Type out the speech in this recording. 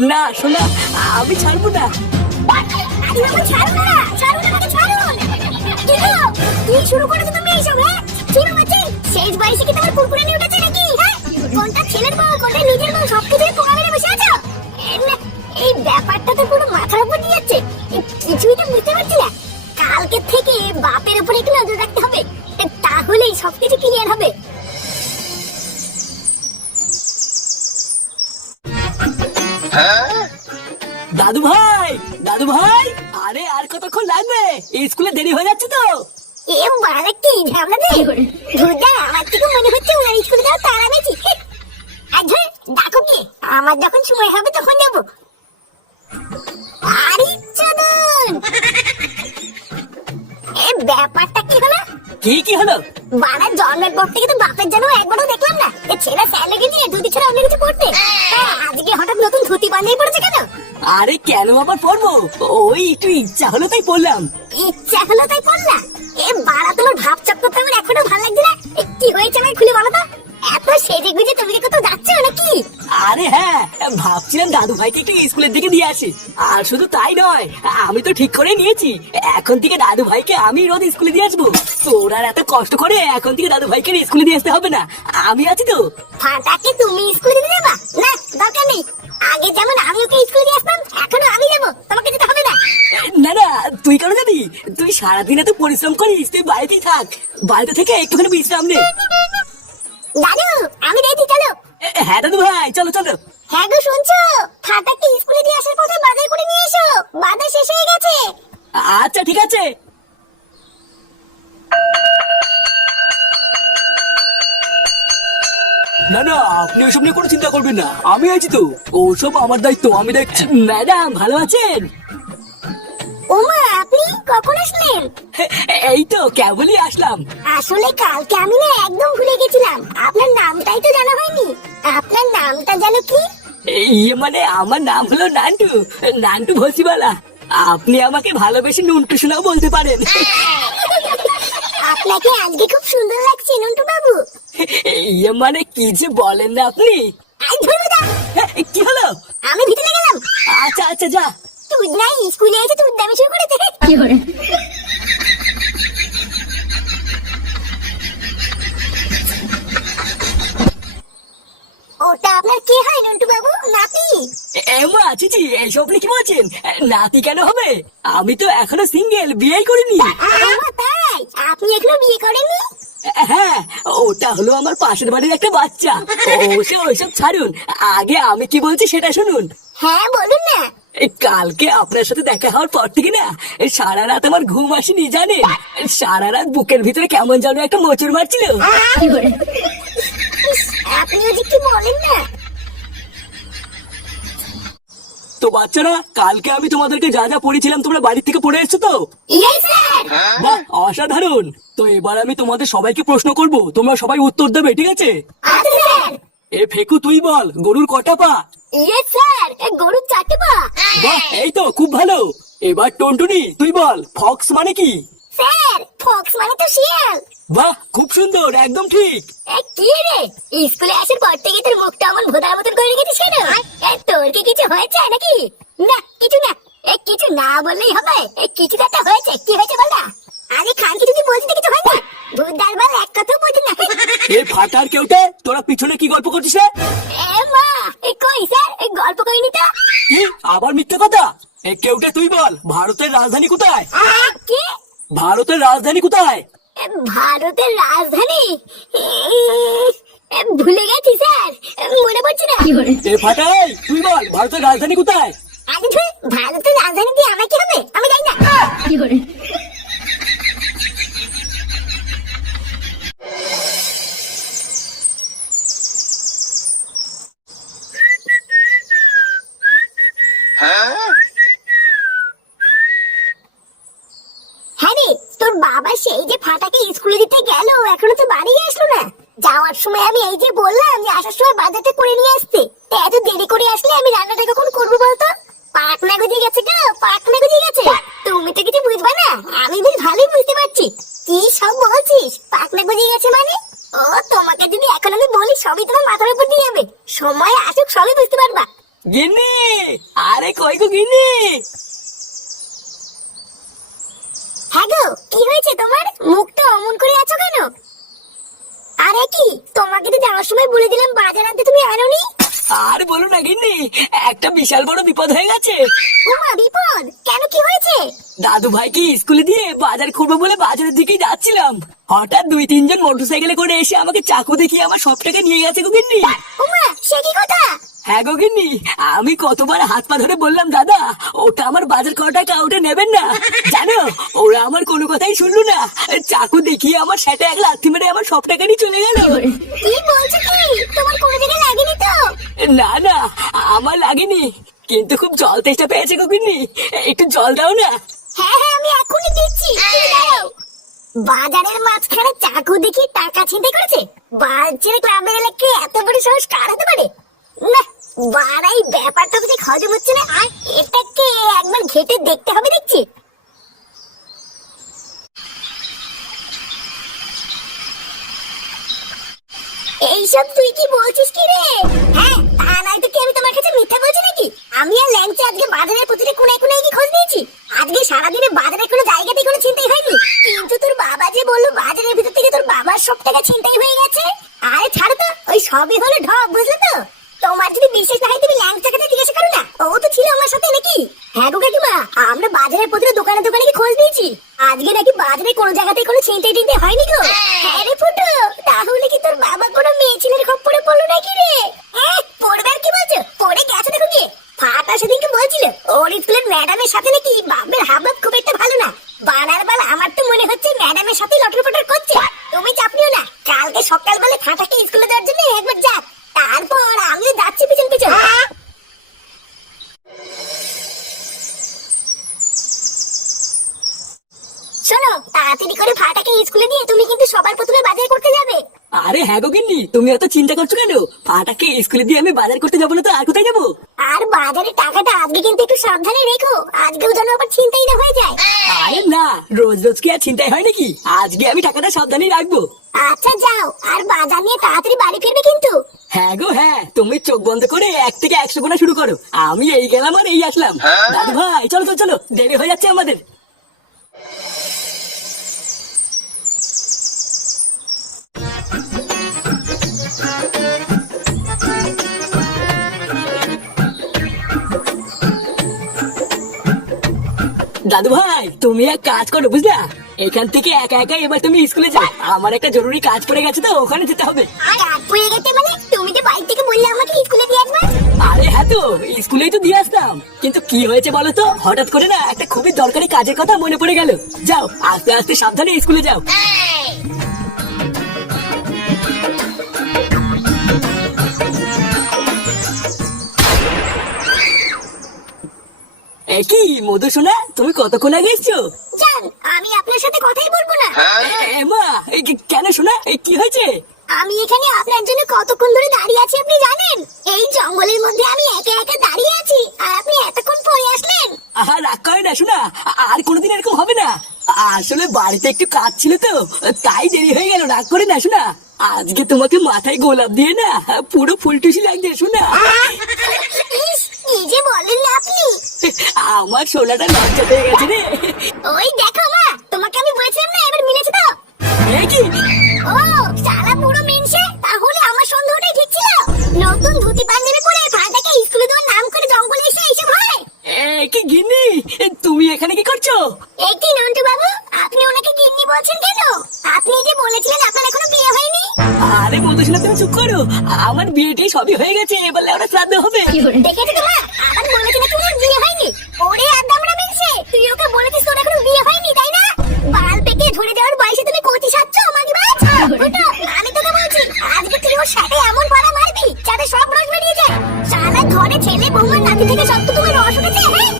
না, শোনা, আমি ছাড়বো না। শুরু করেছ তুমি বাচ্চা শেষ কি তোমার কুকুরে নিয়ে উঠেছে নাকি ছেলের নিজের এই ব্যাপারটা তো মাথার যাচ্ছে। কিছুই তো বুঝতে পারছি না। কালকে থেকে বাপের উপর একটু নজর রাখতে হবে। তাহলেই সবকিছু ক্লিয়ার হবে। দাদু ভাই দাদু ভাই আরে আর কতক্ষণ লাগবে? স্কুলে দেরি হয়ে যাচ্ছে তো। এ বাড়া কি ঝামলা দে। ভুদা আমার থেকে মনে হচ্ছে ওনার স্কুলে যাওয়া তারা বেশি আর ধর ডাকো কি? আমার যখন সময় হবে তখন যাব। আরে চোদন! এ ব্যাপারটা কি হলো? কি কি হলো? জন্মের পর থেকে তো বাপের জন্য একবারও দেখলাম না। এ ছেলে স্যালেকে দিয়ে ধুতি ছাড়া অন্য কিছু করতে হ্যাঁ, আজকে হঠাৎ নতুন ধুতি বানিয়ে কেন আরে কেন আবার পড়ব? ওই একটু ইচ্ছা হলো তাই পড়লাম। ইচ্ছা হলো তাই পড়লাম এ বাড়া তোমার ভাব চক্কর তো আমার এখনও ভালো লাগছে না। কি হয়েছে আমায় খুলে বলো তো। এত সেজে গুজে তুমি কোথাও যাচ্ছ নাকি? আরে হ্যাঁ ভাবছিলাম দাদু ভাইকে একটু স্কুলের দিকে দিয়ে আসি। আর শুধু তাই নয় আমি তো ঠিক করে নিয়েছি। এখন থেকে দাদু ভাইকে আমি রোজ স্কুলে দিয়ে আসব। তোর এত কষ্ট করে এখন থেকে দাদু ভাইকে স্কুলে দিয়ে আসতে হবে না। আমি আছি তো। ফাটাকে তুমি স্কুলে দিতে যাবা? না দরকার নেই। আগে যেমন আমি ওকে স্কুলে দিয়ে আসতাম এখনও আমি যাব তোমাকে যেতে হবে না না না তুই কেন যাবি তুই সারাদিন এত পরিশ্রম করিস তুই বাড়িতেই থাক। বাড়িতে থেকে একটুখানি বিশ্রাম নে। দাদু আমি রেডি চলো। হ্যাঁ দাদু ভাই চলো চলো। হ্যাঁ গো শুনছো? ফাটাকে স্কুলে দিয়ে আসার পথে বাজার করে নিয়ে এসো। বাজার শেষ হয়ে গেছে। আচ্ছা ঠিক আছে। না না আপনি ওসব নিয়ে কোনো চিন্তা করবেন না। আমি আছি তো। ওসব আমার দায়িত্ব আমি দেখছি। ম্যাডাম ভালো আছেন? ওমা কখন আসলেন এই তো কেবলই আসলাম। আসলে কালকে আমি না একদম ভুলে গেছিলাম। আপনার নামটাই তো জানা হয়নি। আপনার নামটা জানো কি? ইয়ে মানে আমার নাম হলো নান্টু নান্টু ভসিবালা। আপনি আমাকে ভালোবেসে নুনটু শোনাও বলতে পারেন। আপনাকে আজকে খুব সুন্দর লাগছে নুনটু বাবু। ইয়ে মানে কি যে বলেন না আপনি? আই কি হলো? আমি ভিতরে গেলাম। আচ্ছা আচ্ছা যা। তুই নাই স্কুলে এসে তুই দামি শুরু করেছে কি করে ওটা আপনার কে হয় নন্টু বাবু নাতি এমা চিচি এইসব আপনি কি বলছেন? নাতি কেন হবে? আমি তো এখনও সিঙ্গেল বিয়েই করিনি। তাই? আপনি এখনও বিয়ে করেননি? হ্যাঁ ওটা হলো আমার পাশের বাড়ির একটা বাচ্চা। ওসে ওইসব ছাড়ুন। আগে আমি কি বলছি সেটা শুনুন। হ্যাঁ বলুন না। এই কালকে আপনার সাথে দেখা হওয়ার পর থেকে না এই সারা রাত আমার ঘুম আসেনি জানে সারা রাত বুকের ভিতরে কেমন যেন একটা মোচড় মারছিল। আপনিও কি বলেন না? তো বাচ্চারা কালকে আমি তোমাদেরকে যা যা পড়েছিলাম তোমরা বাড়ি থেকে পড়ে এসছো তো? বাহ অসাধারণ! তো এবার আমি তোমাদের সবাইকে প্রশ্ন করব তোমরা সবাই উত্তর দেবে ঠিক আছে? আচ্ছা এ ফেকু তুই বল গরুর কটা পা? ইয়েস স্যার গরুর চারটে পা বাহ এই তো খুব ভালো। এবার টন্টুনি তুই বল ফক্স মানে কি? স্যার ফক্স মানে তো শিয়াল। বাহ খুব সুন্দর একদম ঠিক। এ, কি রে? স্কুলে আসার পর থেকে তোর মুখটা আমার ভোদার মতন করে রেখেছিস কেন? এ, তোর কি কিছু হয়েছে নাকি? না কিছু না। এ কিছু না বললেই হবে। এ কিছু তো একটা হয়েছে। কি হয়েছে বল না? আরে খান কিছু কি বলছিস কিছু হয় না ভূতদার বল এক কথাও বলছি না। এ ফাটার কেউটে? তোরা পিছনে কি গল্প করছিস রে? এ মা এ কই স্যার এ গল্প করিনি তো কি আবার মিথ্যে কথা? এ কেউটে তুই বল ভারতের রাজধানী কোথায়? কি? ভারতের রাজধানী কোথায়? এ, ভারতের রাজধানী? ভুলে গেছি স্যার মনে পড়ছে না। এ ফাটাই তুই বল ভারতের রাজধানী কোথায়? আরে ভারতের রাজধানী দিয়ে আমার কি হবে? আমি জানি না। হ্যাঁ রে বাবা সেই যে ফাটাকে স্কুলে দিতে গেল, এখনও তো বাড়ি আসলো না। যাওয়ার সময় আমি এই যে বললাম যে আসার সময় বাজারটা করে নিয়ে আসতে। এত দেরি করে আসলে আমি রান্নাটা কখন করব বলতো? পাকনা গজিয়ে গেছে গো পাকনা গজিয়ে গেছে। তুমি তো কিছু বুঝবে না, আমি বেশ ভালোই বুঝতে পারছি। কি সব বলছিস? পাকনা গজিয়ে গেছে মানে? ও, তোমাকে যদি এখন আমি বলি, সবই তোমার মাথার উপর দিয়ে যাবে। সময় আসুক, সবই বুঝতে পারবা। গিন্নি! আরে কই গো গিন্নি? হ্যাঁ কি হয়েছে তোমার? মুখটা অমন করে আছো কেন? আরে কি তোমাকে তো যাওয়ার সময় বলে দিলাম বাজার আনতে তুমি আনোনি? আর বলো না গিন্নি একটা বিশাল বড় বিপদ হয়ে গেছে। বিপদ? কেন কি হয়েছে? দাদু ভাইকে স্কুলে দিয়ে বাজার করব বলে বাজারের দিকেই যাচ্ছিলাম? হঠাৎ দুই তিনজন মোটরসাইকেলে করে এসে আমাকে চাকু দেখিয়ে আমার সব টাকা নিয়ে গেছে গো গিন্নি। সে কি কথা? হ্যাঁ গো গিন্নি আমি কতবার হাত পা ধরে বললাম দাদা ওটা আমার বাজার করা টাকা ওটা নেবেন না। জানো ওরা আমার কোনো কথাই শুনলো না। চাকু দেখিয়ে আমার সেটা এক লাথি মেরে আমার সব টাকা নিয়ে চলে গেল। কি বলছো কি তোমার কোনো জায়গায় লাগেনি তো? না না আমার লাগেনি। কিন্তু খুব জল তেষ্টা পেয়েছে গো গিন্নি। একটু জল দাও না। হ্যাঁ হ্যাঁ আমি এখনই দিচ্ছি। বাজারের মাঝখানে চাকু দেখি টাকা ছিনতাই করেছে। বালছের ক্লাবের এলাকায় এত বড় সাহস কার হতে পারে? না বাড়াই ব্যাপারটা ঠিক হজম হচ্ছে না। আর এটাকে একবার ঘেটে দেখতে হবে, দেখছি। এইসব তুই কি বলছিস কি রে? হ্যাঁ তা নয় তো কি আমি তোমার কাছে মিথ্যা বলছি নাকি? আমি আর ল্যাংচা আজকে বাজারের প্রতিটা কোনায় কোনায় কি খোঁজ নিয়েছি। আজকে সারাদিনে বাজারের কোনো জায়গাতে কোনো চিন্তাই হয়নি। কিন্তু তোর বাবা যে বলল বাজারের ভিতর থেকে তোর বাবার সব টাকা চিন্তাই হয়ে গেছে। আরে ছাড়ো তো, ওই সবই হলো ঢপ, বুঝলে তো? যদি বিশ্বাস না হয় তুমি করো না। ও তো ছিল আমার সাথে নাকি? হ্যাঁ গো কাকিমা, আমরা বাজারের প্রতিটা দোকানে দোকানে কি খোঁজ নিয়েছি। আজকে নাকি বাজারে কোনো জায়গাতে কোনো চিন্তাই টিনতে হয়নি গো। হ্যাঁ রে ফুটো, তাহলে কি তোর বাবা কোনো মেয়ে ছেলের খপ্পরে পড়ল নাকি রে হ্যাঁ পড়বে আর কি বলছো পড়ে গেছে দেখো কি ফাটা সেদিনকে বলছিল ওর স্কুলের ম্যাডামের সাথে নাকি বাপের হাবভাব খুব একটা ভালো না বানার বেলা আমার তো মনে হচ্ছে ম্যাডামের সাথে লটর পটর করছে তুমি চাপ নিও না কালকে সকালবেলা ফাটাকে স্কুলে দেওয়ার জন্য একবার যাক তারপর আমিও যাচ্ছি পিছন পিছন শোনো তাড়াতাড়ি করে ফাটাকে স্কুলে দিয়ে তুমি কিন্তু সবার প্রথমে বাজার করতে যাবে। আরে হ্যাঁ গো গিন্নি তুমি এত চিন্তা করছ কেন? ফাটাকে স্কুলে দিয়ে আমি বাজার করতে যাব না তো আর কোথায় যাব? আর বাজারের টাকাটা আজকে কিন্তু একটু সাবধানে রেখো আজকেও যেন আবার চিন্তাই না হয়ে যায়। আরে না রোজ রোজ কি আর চিন্তাই হয় নাকি? আজকে আমি টাকাটা সাবধানে রাখব। আচ্ছা যাও আর বাজার নিয়ে তাড়াতাড়ি বাড়ি ফিরবে কিন্তু। হ্যাঁ গো হ্যাঁ তুমি চোখ বন্ধ করে এক থেকে একশো গোনা শুরু করো। আমি এই গেলাম আর এই আসলাম। দাদু ভাই চলো চলো চলো দেরি হয়ে যাচ্ছে আমাদের। দাদু ভাই তুমি এক কাজ করো বুঝলা? এখান থেকে একা একা এবার তুমি স্কুলে যাও। আমার একটা জরুরি কাজ পড়ে গেছে তো ওখানে যেতে হবে। আর রাত পড়ে গেছে মানে? তুমি তো বাড়ি থেকে বললে আমাকে স্কুলে দিয়ে আসবে? আরে হ্যাঁ তো স্কুলেই তো দিয়ে আসতাম। কিন্তু কি হয়েছে বলো তো? হঠাৎ করে না একটা খুবই দরকারি কাজের কথা মনে পড়ে গেল। যাও আস্তে আস্তে সাবধানে স্কুলে যাও। কি মধু তুমি কতক্ষণ আগে এসছো? জান আমি আপনার সাথে কথাই বলব না। মা কেন শোনা কি হয়েছে? আমি এখানে আপনার জন্য কতক্ষণ ধরে দাঁড়িয়ে আছি আপনি জানেন? এই জঙ্গলের মধ্যে আমি একা একা দাঁড়িয়ে আছি আর আপনি এতক্ষণ পরে আসলেন। আহা রাগ করে না শোনা আর কোনোদিন এরকম হবে না। আসলে বাড়িতে একটু কাজ ছিল তো তাই দেরি হয়ে গেল রাগ করে না শোনা আজকে তোমাকে মাথায় গোলাপ দিয়ে না পুরো ফুলটুসি লাগছে শোনা যে বলেন না আপনি। আমার সোনাটা লজ্জা পেয়ে গেছে রে। ওই দেখো মা তোমাকে আমি বলেছিলাম না এবার মিলেছে তো? কি? ও সারা পুরো মেনসে তাহলে আমার সন্দেহটাই ঠিক ছিল। নতুন ধুতি পাঞ্জাবি পরে ফাটাকে স্কুলে দেওয়ার নাম করে জঙ্গলে এসে এইসব হয় এ কি গিন্নি? তুমি এখানে কি করছ? একটি নন্টু বাবু আপনি ওনাকে গিন্নি বলছেন কেন? আপনি যে বলেছিলেন আপনার এখনও বিয়ে হয়নি। আরে বলতো শোনা তুমি চুপ করো। আমার বিয়েটি সবই হয়ে গেছে এবার ওরা শ্রাদ্ধ হবে। দেখেছ তো মা? তুই ওর সাথে এমন পাড়া মারবি যাতে সব রস বেরিয়ে যায়? শালা ঘরে ছেলে, বৌমা, নাতি থেকে সব তো তোমার রস উঠেছে হ্যাঁ?